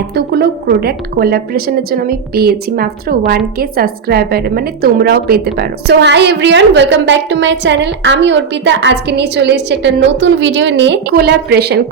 এতগুলো প্রোডাক্ট কোলাবোরেশনের জন্য আমি পেয়েছি মাত্র 1K সাবস্ক্রাইবার, মানে তোমরাও পেতে পারো। So hi everyone, welcome back to my channel. আমি অর্পিতা আজকে নিয়ে চলে এসেছি একটা নতুন ভিডিও নিয়ে।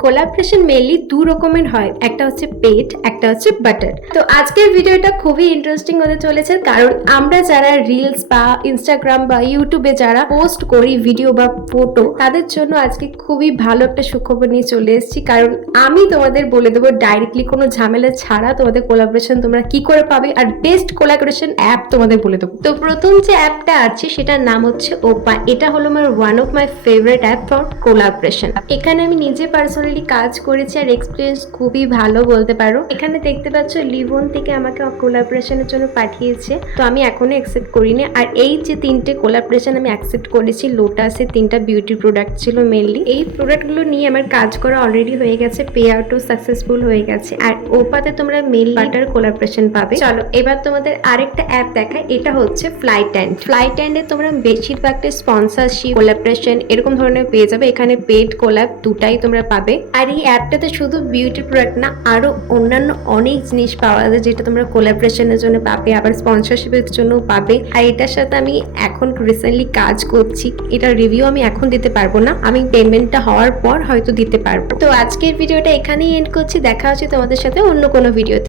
কোলাবোরেশন মেনলি দু রকমের হয়, একটা হচ্ছে পেড, একটা হচ্ছে বাটার। তো আজকের ভিডিওটা খুবই ইন্টারেস্টিং হতে চলেছে, কারণ আমরা যারা রিলস বা ইনস্টাগ্রাম বা ইউটিউবে যারা পোস্ট করি ভিডিও বা ফটো, তাদের জন্য আজকে খুবই ভালো একটা সুখবর নিয়ে চলে এসেছি। কারণ আমি তোমাদের বলে দেবো ডাইরেক্টলি কোনো ঝামেলা ছাড়া তোমাদের কোলাবোরেশন তোমরা কি করে পাবে, আর বেস্ট কোলাবোরেশন অ্যাপ তোমাদের বলে দেবো। তো প্রথম যে অ্যাপটা আছে সেটার নাম হচ্ছে ওপা। এটা হলো আমার one of my favourite app for collaboration. এখানে আমি নিজে পার্সোনালি কাজ করেছি আর এক্সপিরিয়েন্স খুবই ভালো বলতে পারো। এখানে দেখতে পাচ্ছ লিভন থেকে আমাকে কোলাবোরেশনের জন্য পাঠিয়েছে, তো আমি এখনো অ্যাকসেপ্ট করিনি। আর এই যে তিনটে কোলাবোরেশন আমি অ্যাকসেপ্ট করেছি, লোটাসের তিনটা বিউটি প্রোডাক্ট ছিল মেনলি। এই প্রোডাক্টগুলো নিয়ে আমার কাজ করা অলরেডি হয়ে গেছে, পে আউটও সাকসেসফুল হয়ে গেছে। আর ওপাতে তোমরা মেল বাটার কোলাবোরেশন পাবে। চলো এবার তোমাদের আরেকটা অ্যাপ দেখায়, এটা হচ্ছে ফ্লাইট্যান্ডে তোমরা বেশিরভাগটা স্পন্সরশিপ, কোলাবোরেশন এরকম ধরনের পেয়ে যাবে। এখানে পেড কোলাব দুটাই তোমরা পাবে। আর এই অ্যাপটাতে শুধু বিউটি প্রোডাক্ট না, আরো অন্যান্য অনেক জিনিস পাওয়া যায় যেটা তোমরা কোলাবোরেশনের জন্য পাবে, আবার স্পন্সরশিপের জন্য পাবে। আর এটার সাথে আমি এখন রিসেন্টলি কাজ করছি, এটার রিভিউ আমি এখন দিতে পারবো না, আমি পেমেন্টটা হওয়ার পর হয়তো দিতে পারবো। তো আজকের ভিডিওটা এখানেই এন্ড করছি, দেখা হচ্ছে তোমাদের সাথে অন্য কোনো ভিডিওতে।